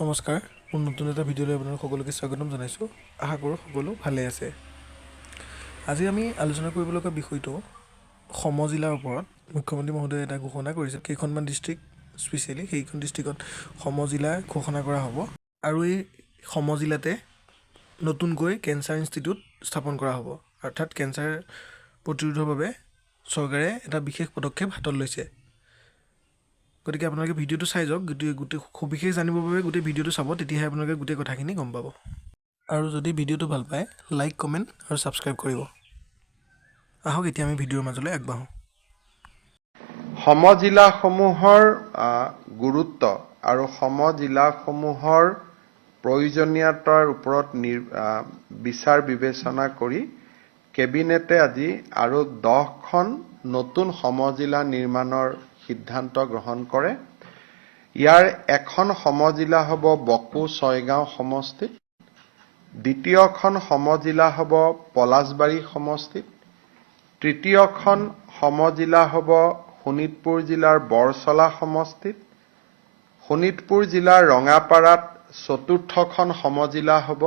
নমস্কাৰ, মোৰ নতুন এটা ভিডিঅ'লৈ আপোনালোক সকলোকে স্বাগতম জনাইছোঁ। আশা কৰোঁ সকলো ভালে আছে। আজি আমি আলোচনা কৰিবলগা বিষয়টো সমজিলাৰ ওপৰত। মুখ্যমন্ত্ৰী মহোদয়ে এটা ঘোষণা কৰিছে, কেইখনমান ডিষ্ট্ৰিক্ট স্পেচিয়েলি সেইখন ডিষ্ট্ৰিক্টত সমজিলা ঘোষণা কৰা হ'ব আৰু এই সমজিলাতে নতুনকৈ কেঞ্চাৰ ইনষ্টিটিউট স্থাপন কৰা হ'ব। অৰ্থাৎ কেঞ্চাৰ প্ৰতিৰোধৰ বাবে চৰকাৰে এটা বিশেষ পদক্ষেপ হাতত লৈছে। গতিকে আপোনালোকে ভিডিঅ'টো চাই যাওক। গোটেই সবিশেষ জানিবৰ বাবে গোটেই ভিডিঅ'টো চাব, তেতিয়াহে আপোনালোকে গোটেই কথাখিনি গম পাব। আৰু যদি ভিডিঅ'টো ভাল পায়, লাইক, কমেণ্ট আৰু ছাবস্ক্ৰাইব কৰিব। আহক এতিয়া আমি ভিডিঅ'ৰ মাজলৈ আগবাঢ়োঁ। সমজিলাসমূহৰ গুৰুত্ব আৰু সমজিলাসমূহৰ প্ৰয়োজনীয়তাৰ ওপৰত বিচাৰ বিবেচনা কৰি কেবিনেটে আজি আৰু 10খন নতুন সমজিলা নিৰ্মাণৰ সিদ্ধান্ত গ্ৰহণ কৰে। ইয়াৰ এখন সমজিলা হ'ব বকো ছয়গাঁও সমষ্টিত, দ্বিতীয়খন সমজিলা হ'ব পলাশবাৰী সমষ্টিত, তৃতীয়খন সমজিলা হ'ব শোণিতপুৰ জিলাৰ বৰচলা সমষ্টিত, শোণিতপুৰ জিলাৰ ৰঙাপাৰাত চতুৰ্থখন সমজিলা হ'ব,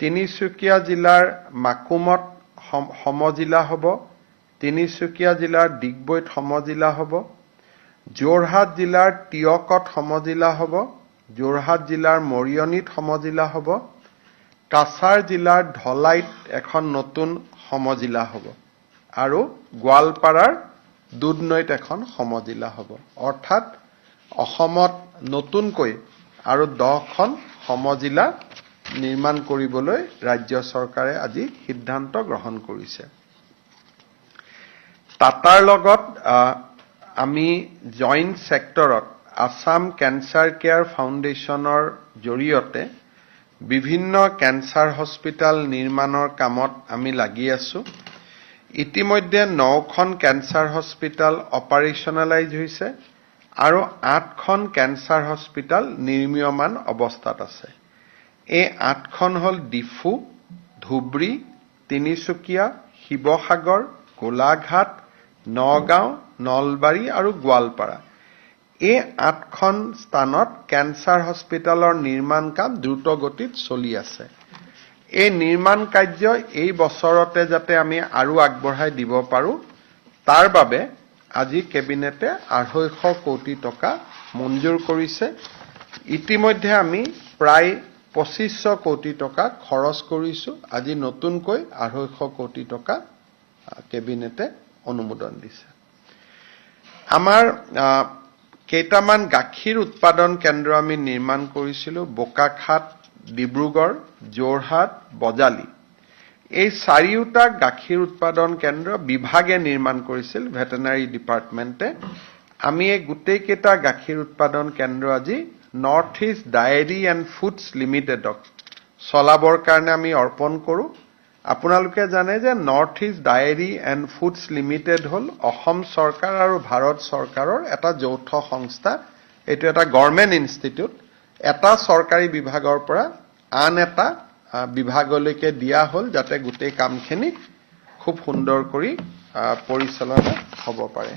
তিনিচুকীয়া জিলাৰ মাকুমত সমজিলা হ'ব, তিনিচুকীয়া জিলাৰ ডিগবৈত সমজিলা হ'ব, যোৰহাট জিলাৰ টিয়কত সমজিলা হ'ব, যোৰহাট জিলাৰ মৰিয়নীত সমজিলা হ'ব, কাছাৰ জিলাৰ ধলাইত এখন নতুন সমজিলা হ'ব আৰু গোৱালপাৰাৰ দুধনৈত এখন সমজিলা হ'ব। অৰ্থাৎ অসমত নতুনকৈ আৰু 10খন সমজিলা নিৰ্মাণ কৰিবলৈ ৰাজ্য চৰকাৰে আজি সিদ্ধান্ত গ্ৰহণ কৰিছে। টাটাৰ লগত আমি জইণ্ট ছেক্টৰত আছাম কেঞ্চাৰ কেয়াৰ ফাউণ্ডেশ্যনৰ জৰিয়তে বিভিন্ন কেঞ্চাৰ হস্পিটেল নিৰ্মাণৰ কামত আমি লাগি আছোঁ। ইতিমধ্যে 9খন কেঞ্চাৰ হস্পিটেল অপাৰেশ্যনেলাইজ হৈছে আৰু 8খন কেঞ্চাৰ হস্পিটেল নিৰ্মীয়মান অৱস্থাত আছে। এই 8খন হ'ল ডিফু, ধুবুৰী, তিনিচুকীয়া, শিৱসাগৰ, গোলাঘাট, নগাঁও, নলবাৰী আৰু গোৱালপাৰা। এই 8খন স্থানত কেঞ্চাৰ হস্পিটেলৰ নিৰ্মাণ কাম দ্ৰুত গতিত চলি আছে। এই নিৰ্মাণ কাৰ্য এই বছৰতে যাতে আমি আৰু আগবঢ়াই দিব পাৰোঁ, তাৰ বাবে আজি কেবিনেটে 250 কোটি টকা মঞ্জুৰ কৰিছে। ইতিমধ্যে আমি প্ৰায় 2500 কোটি টকা খৰচ কৰিছোঁ। আজি নতুনকৈ 250 কোটি টকা কেবিনেটে অনুমোদন দিছে। আমাৰ কেইটামান গাখীৰ উৎপাদন কেন্দ্ৰ আমি নিৰ্মাণ কৰিছিলোঁ, বোকাখাত, ডিব্ৰুগড়, যোৰহাট, বজালী। এই 4টা গাখীৰ উৎপাদন কেন্দ্ৰ বিভাগে নিৰ্মাণ কৰিছিল, ভেটেনাৰী ডিপাৰ্টমেণ্টে। আমি এই গোটেইকেইটা গাখীৰ উৎপাদন কেন্দ্ৰ আজি north east dairy and foods লিমিটেডক চলাবৰ কাৰণে আমি অৰ্পণ কৰোঁ। আপোনালোকে জানে যে north east dairy and foods limited হ'ল অসম চৰকাৰ আৰু ভাৰত চৰকাৰৰ এটা যৌথ সংস্থা। এইটো এটা গভৰ্ণমেণ্ট ইনষ্টিটিউট। এটা চৰকাৰী বিভাগৰ পৰা আন এটা বিভাগলৈকে দিয়া হ'ল, যাতে গোটেই কামখিনি খুব সুন্দৰ কৰি পৰিচালনা হ'ব পাৰে।